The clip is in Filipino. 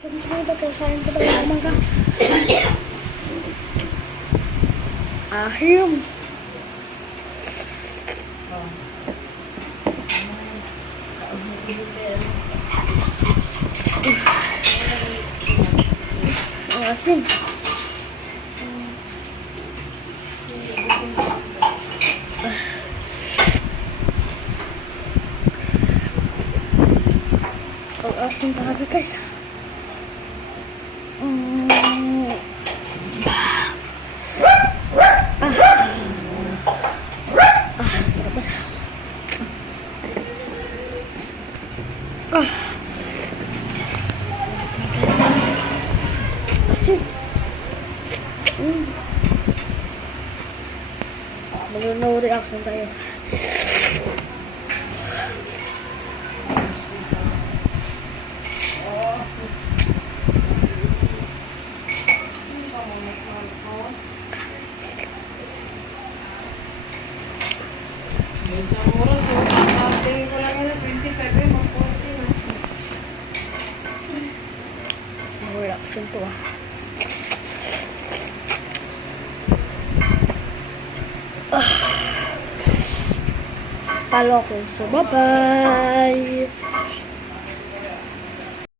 Siyempre, pagkasain ko daw ng mangga. Ahim. Ang asin. Ang asin talaga, guys. Asin. Mag-no reaction tayo. Isang oras, so, ate, wala ka na 25 eh, mag-40 na. Reaction to Talo ko. So, bye-bye!